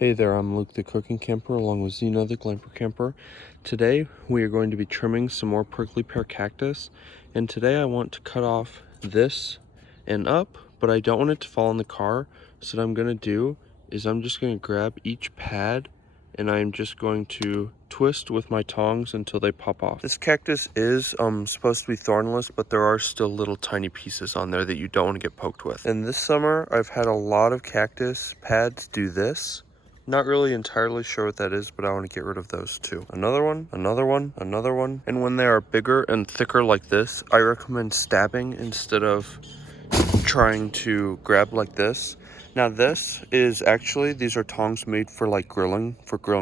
Hey there, I'm Luke the Cookin camper along with Zena the glamper camper. Today we are going to be trimming some more prickly pear cactus, and today I want to cut off this and up, but I don't want it to fall in the car. So what I'm going to do is I'm just going to grab each pad and I'm just going to twist with my tongs until they pop off. This cactus is supposed to be thornless, but there are still little tiny pieces on there that you don't want to get poked with. And this summer I've had a lot of cactus pads do this. Not really entirely sure what that is, but I want to get rid of those too. Another one, another one, another one. And when they are bigger and thicker like this, I recommend stabbing instead of trying to grab like this. Now this is actually, these are tongs made for like grilling,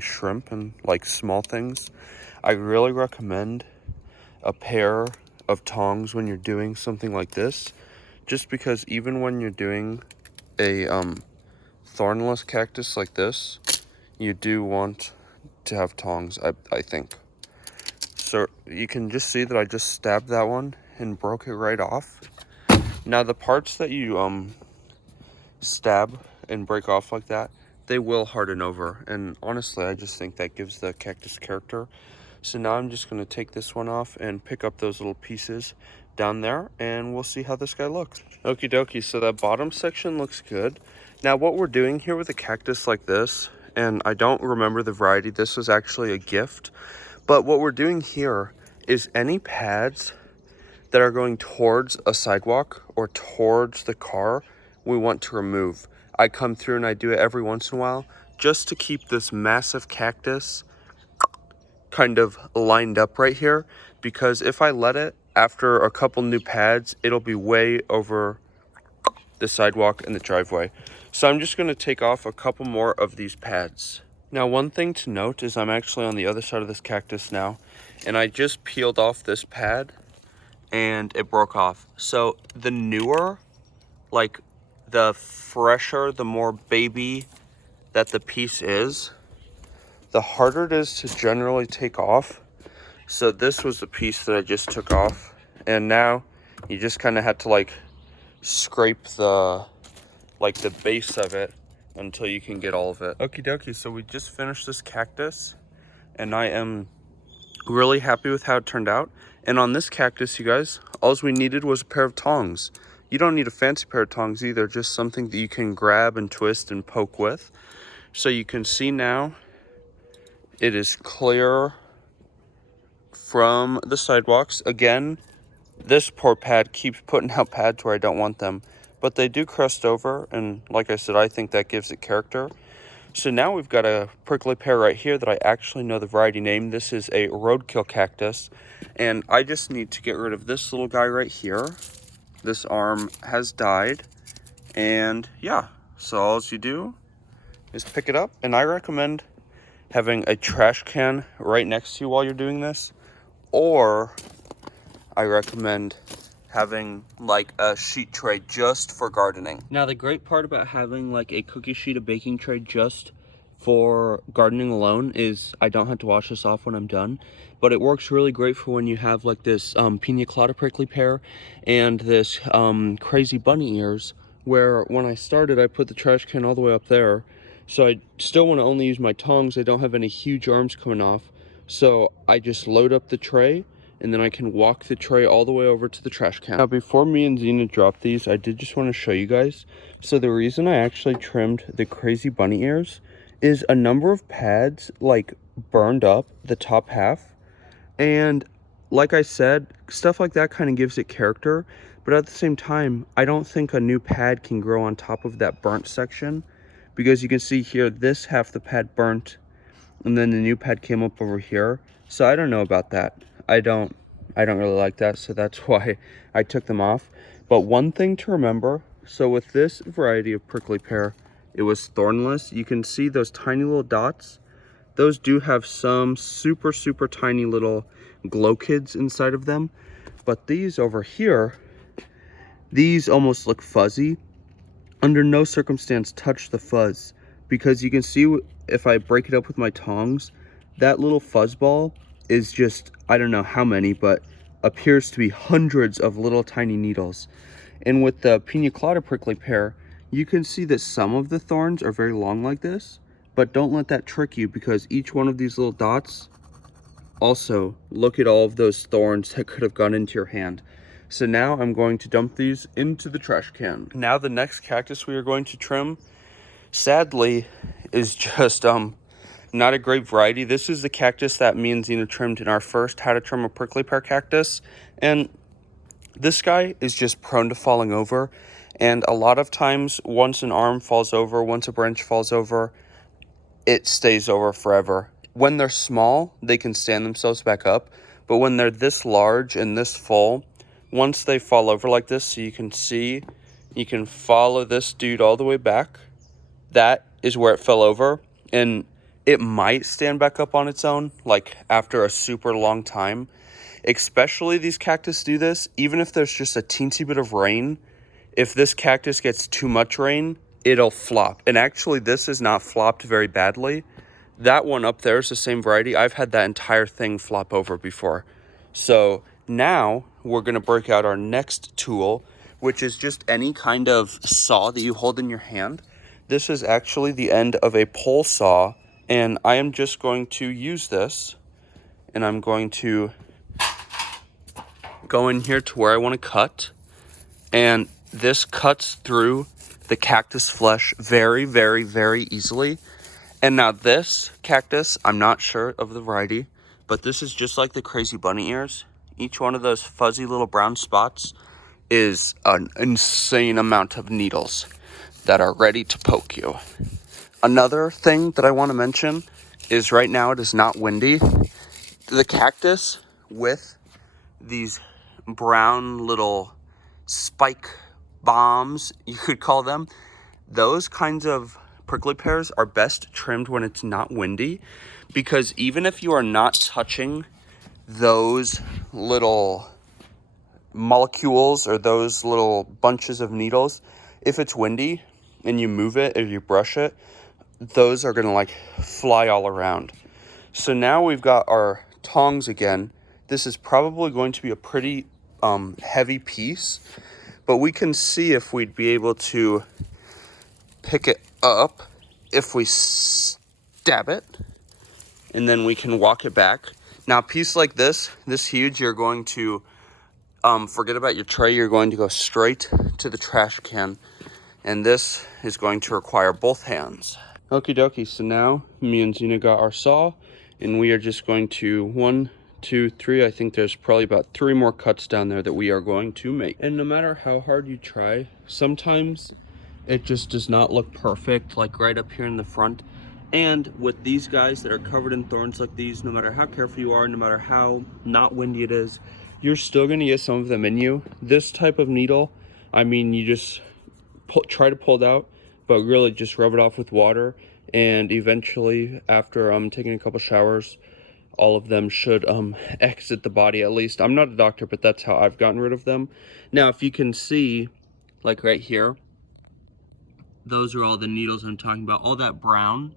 shrimp and like small things. I really recommend a pair of tongs when you're doing something like this, just because even when you're doing a thornless cactus like this, you do want to have tongs, I think. So you can just see that I just stabbed that one and broke it right off. Now the parts that you stab and break off like that, they will harden over, and honestly I just think that gives the cactus character. So now I'm just going to take this one off and pick up those little pieces down there, and we'll see how this guy looks. Okie dokie, so that bottom section looks good. Now what we're doing here with a cactus like this, and I don't remember the variety, this was actually a gift, but what we're doing here is any pads that are going towards a sidewalk or towards the car, we want to remove. I come through and I do it every once in a while just to keep this massive cactus kind of lined up right here, because if I let it after a couple new pads, it'll be way over the sidewalk and the driveway. So I'm just going to take off a couple more of these pads. Now one thing to note is I'm actually on the other side of this cactus now, and I just peeled off this pad and it broke off. So the newer, like the fresher, the more baby that the piece is, the harder it is to generally take off. So this was the piece that I just took off, and now you just kind of had to like scrape the base of it until you can get all of it. Okie dokie, so we just finished this cactus and I am really happy with how it turned out. And on this cactus, you guys, all we needed was a pair of tongs. You don't need a fancy pair of tongs either, just something that you can grab and twist and poke with. So you can see now it is clear from the sidewalks. Again, this poor pad keeps putting out pads where I don't want them, but they do crust over, and like I said, I think that gives it character. So now we've got a prickly pear right here that I actually know the variety name. This is a roadkill cactus, and I just need to get rid of this little guy right here. This arm has died, and yeah, so all you do is pick it up, and I recommend having a trash can right next to you while you're doing this, or I recommend having like a sheet tray just for gardening. Now the great part about having like a cookie sheet, a baking tray just for gardening alone is I don't have to wash this off when I'm done, but it works really great for when you have like this pina colada prickly pear and this crazy bunny ears, where when I started I put the trash can all the way up there, so I still want to only use my tongs. I don't have any huge arms coming off, so I just load up the tray and then I can walk the tray all the way over to the trash can. Now before me and Zena drop these, I did just want to show you guys. So the reason I actually trimmed the crazy bunny ears is a number of pads like burned up the top half, and like I said, stuff like that kind of gives it character, but at the same time I don't think a new pad can grow on top of that burnt section, because you can see here this half the pad burnt and then the new pad came up over here. So I don't know about that. I don't really like that, so that's why I took them off. But one thing to remember, so with this variety of prickly pear, it was thornless. You can see those tiny little dots. Those do have some super tiny little glow kids inside of them, but these over here, these almost look fuzzy. Under no circumstance touch the fuzz, because you can see if I break it up with my tongs, that little fuzz ball is just, I don't know how many, but appears to be hundreds of little tiny needles. And with the pina colada prickly pear, you can see that some of the thorns are very long like this, But don't let that trick you, because each one of these little dots, also look at all of those thorns that could have gone into your hand. So now I'm going to dump these into the trash can. Now the next cactus we are going to trim, sadly, is just not a great variety. This is the cactus that me and Zena trimmed in our first How to Trim a Prickly Pear Cactus, and this guy is just prone to falling over. And a lot of times, once an arm falls over, once a branch falls over, it stays over forever. When they're small, they can stand themselves back up, but when they're this large and this full, once they fall over like this, so you can see, you can follow this dude all the way back. That is where it fell over, and it might stand back up on its own, like after a super long time. Especially these cactus do this, even if there's just a teensy bit of rain. If this cactus gets too much rain, it'll flop. And actually, this is not flopped very badly. That one up there is the same variety. I've had that entire thing flop over before. So now we're going to break out our next tool, which is just any kind of saw that you hold in your hand. This is actually the end of a pole saw, and I am just going to use this, and I'm going to go in here to where I want to cut, and this cuts through the cactus flesh very, very, very easily. And now this cactus, I'm not sure of the variety, but this is just like the crazy bunny ears. Each one of those fuzzy little brown spots is an insane amount of needles that are ready to poke you. Another thing that I want to mention is right now it is not windy. The cactus with these brown little spike bombs, you could call them, those kinds of prickly pears are best trimmed when it's not windy, because even if you are not touching those little molecules or those little bunches of needles, if it's windy and you move it or you brush it, those are gonna like fly all around. So now we've got our tongs again. This is probably going to be a pretty heavy piece, but we can see if we'd be able to pick it up if we stab it, and then we can walk it back. Now a piece like this huge, you're going to forget about your tray. You're going to go straight to the trash can, and this is going to require both hands. Okie dokie, so now me and Zena got our saw, and we are just going to 1, 2, 3. I think there's probably about 3 more cuts down there that we are going to make. And no matter how hard you try, sometimes it just does not look perfect, like right up here in the front. And with these guys that are covered in thorns like these, no matter how careful you are, no matter how not windy it is, you're still gonna get some of them in you. This type of needle, I mean, you just try to pull it out, but really just rub it off with water, and eventually after taking a couple showers, all of them should exit the body at least. I'm not a doctor, but that's how I've gotten rid of them. Now if you can see, like right here, those are all the needles I'm talking about. All that brown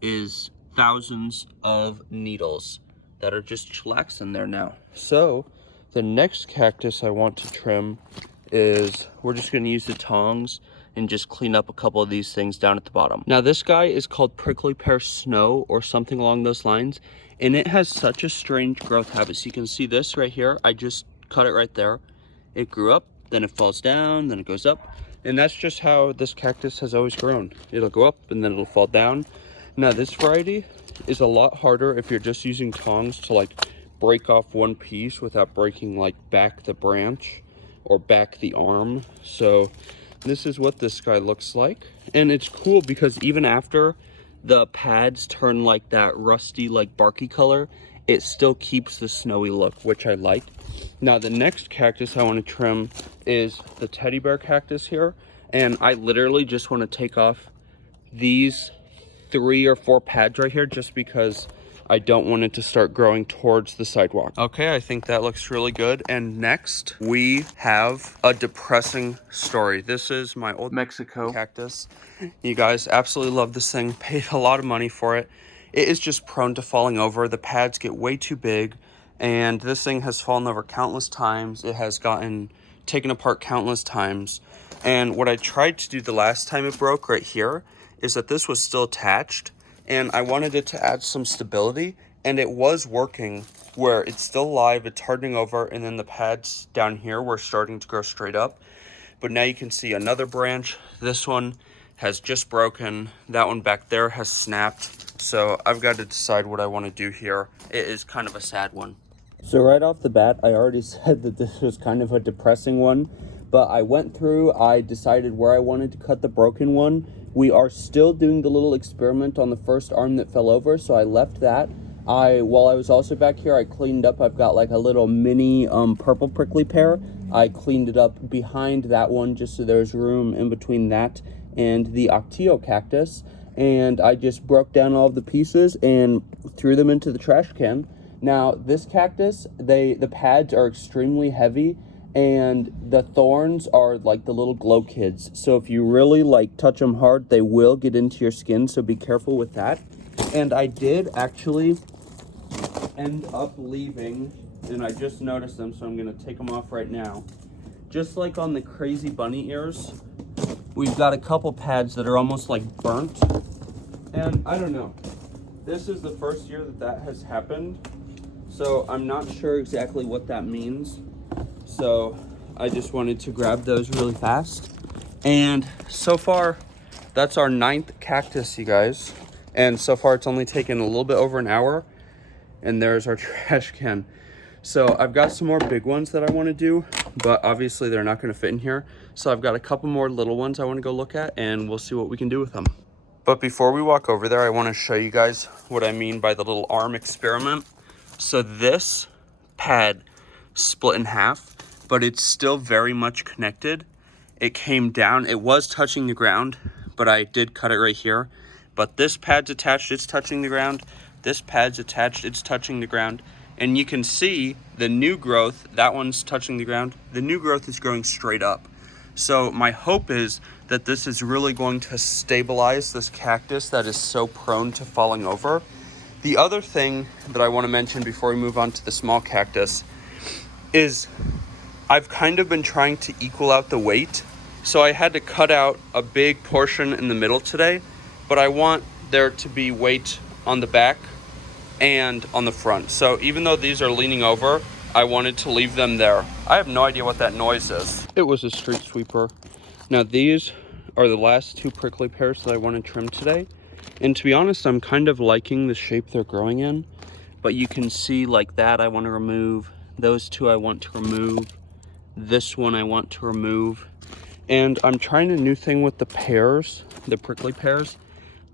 is thousands of needles that are just chillaxed in there now. So the next cactus I want to trim is, we're just going to use the tongs and just clean up a couple of these things down at the bottom. Now this guy is called prickly pear snow or something along those lines, and it has such a strange growth habit. So you can see this right here, I just cut it right there. It grew up, then it falls down, then it goes up, and that's just how this cactus has always grown. It'll go up and then it'll fall down. Now this variety is a lot harder if you're just using tongs to like break off one piece without breaking like back the branch or back the arm. So this is what this guy looks like, and it's cool because even after the pads turn like that rusty like barky color, it still keeps the snowy look, which I like. Now the next cactus I want to trim is the teddy bear cactus here, and I literally just want to take off these 3 or 4 pads right here just because I don't want it to start growing towards the sidewalk. Okay, I think that looks really good. And next, we have a depressing story. This is my old Mexico cactus. You guys absolutely love this thing. Paid a lot of money for it. It is just prone to falling over. The pads get way too big, and this thing has fallen over countless times. It has gotten taken apart countless times. And what I tried to do the last time it broke right here is that this was still attached, and I wanted it to add some stability, and it was working where it's still alive, it's hardening over, and then the pads down here were starting to grow straight up. But now you can see another branch. This one has just broken. That one back there has snapped. So I've got to decide what I want to do here. It is kind of a sad one. So right off the bat, I already said that this was kind of a depressing one, but I went through, I decided where I wanted to cut the broken one. We are still doing the little experiment on the first arm that fell over, so I left that. While I was also back here, I cleaned up, I've got like a little mini purple prickly pear. I cleaned it up behind that one just so there's room in between that and the Octio cactus. And I just broke down all of the pieces and threw them into the trash can. Now, this cactus, the pads are extremely heavy, and the thorns are like the little glow kids. So if you really like touch them hard, they will get into your skin, so be careful with that. And I did actually end up leaving, and I just noticed them, so I'm gonna take them off right now. Just like on the crazy bunny ears, we've got a couple pads that are almost like burnt. And I don't know, this is the first year that has happened, so I'm not sure exactly what that means. So I just wanted to grab those really fast. And so far, that's our 9th cactus, you guys. And so far it's only taken a little bit over an hour. And there's our trash can. So I've got some more big ones that I want to do, but obviously they're not going to fit in here. So I've got a couple more little ones I want to go look at, and we'll see what we can do with them. But before we walk over there, I want to show you guys what I mean by the little arm experiment. So this pad split in half, but it's still very much connected. It came down, it was touching the ground, but I did cut it right here. But this pad's attached, it's touching the ground. This pad's attached, it's touching the ground. And you can see the new growth, that one's touching the ground. The new growth is growing straight up. So my hope is that this is really going to stabilize this cactus that is so prone to falling over. The other thing that I want to mention before we move on to the small cactus is I've kind of been trying to equal out the weight. So I had to cut out a big portion in the middle today, but I want there to be weight on the back and on the front. So even though these are leaning over, I wanted to leave them there. I have no idea what that noise is. It was a street sweeper. Now these are the last 2 prickly pears that I want to trim today. And to be honest, I'm kind of liking the shape they're growing in. But you can see like that I want to remove. Those 2 I want to remove. This one I want to remove. And I'm trying a new thing with the pears, the prickly pears.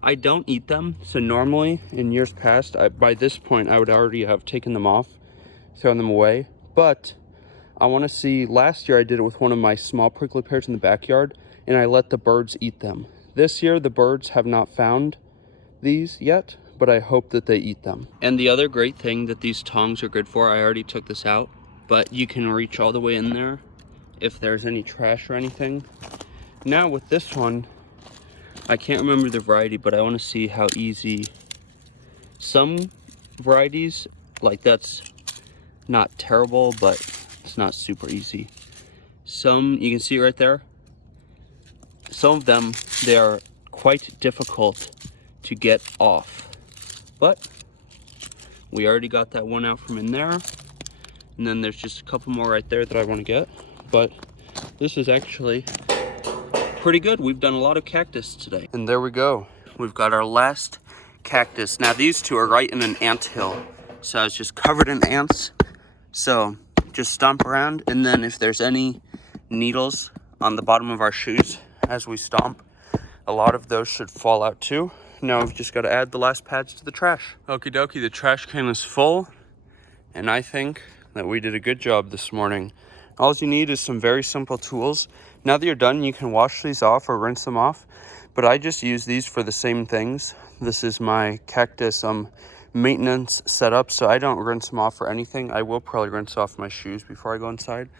I don't eat them, so normally in years past, by this point I would already have taken them off, thrown them away. But I want to see, last year I did it with one of my small prickly pears in the backyard, and I let the birds eat them. This year the birds have not found these yet, but I hope that they eat them. And the other great thing that these tongs are good for, I already took this out, but you can reach all the way in there if there's any trash or anything. Now with this one, I can't remember the variety, but I want to see how easy. Some varieties, like that's not terrible, but it's not super easy. Some, you can see right there, some of them, they are quite difficult to get off. But we already got that one out from in there. And then there's just a couple more right there that I want to get. But this is actually pretty good. We've done a lot of cactus today. And there we go. We've got our last cactus. Now these 2 are right in an anthill. So it's just covered in ants. So just stomp around, and then if there's any needles on the bottom of our shoes as we stomp, a lot of those should fall out too. Now we've just got to add the last pads to the trash. Okie dokie, the trash can is full, and I think that we did a good job this morning. All you need is some very simple tools. Now that you're done, you can wash these off or rinse them off, but I just use these for the same things. This is my cactus maintenance setup, so I don't rinse them off for anything. I will probably rinse off my shoes before I go inside.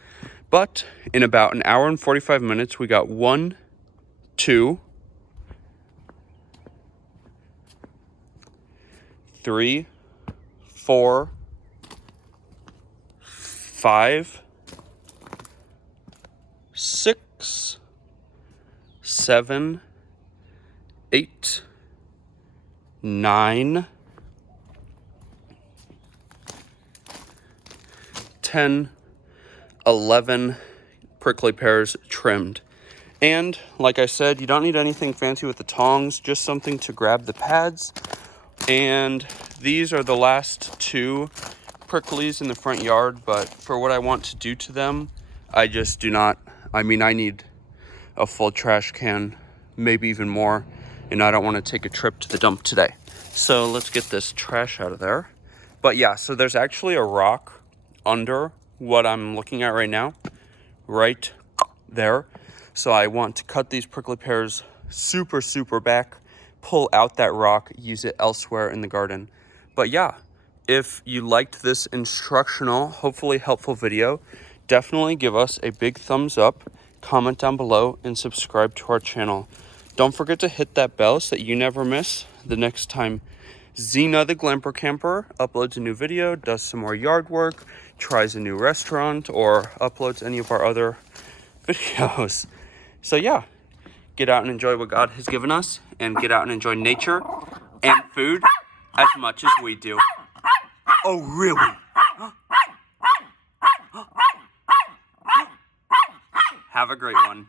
But in about an hour and 45 minutes, we got 1, 2, 3, 4, 5, 6, 7, 8, 9, 10, 11 prickly pears trimmed. And like I said, you don't need anything fancy with the tongs, just something to grab the pads. And these are the last 2 pricklies in the front yard, but for what I want to do to them, I just do not. I mean, I need a full trash can, maybe even more, and I don't want to take a trip to the dump today. So let's get this trash out of there. But yeah, so there's actually a rock under what I'm looking at right now, right there. So I want to cut these prickly pears super back, pull out that rock, use it elsewhere in the garden. But yeah, if you liked this instructional, hopefully helpful video, definitely give us a big thumbs up, comment down below, and subscribe to our channel. Don't forget to hit that bell so that you never miss the next time Zena the Glamper Camper uploads a new video, does some more yard work, tries a new restaurant, or uploads any of our other videos. So yeah, get out and enjoy what God has given us, and get out and enjoy nature and food as much as we do. Oh, really? Have a great one.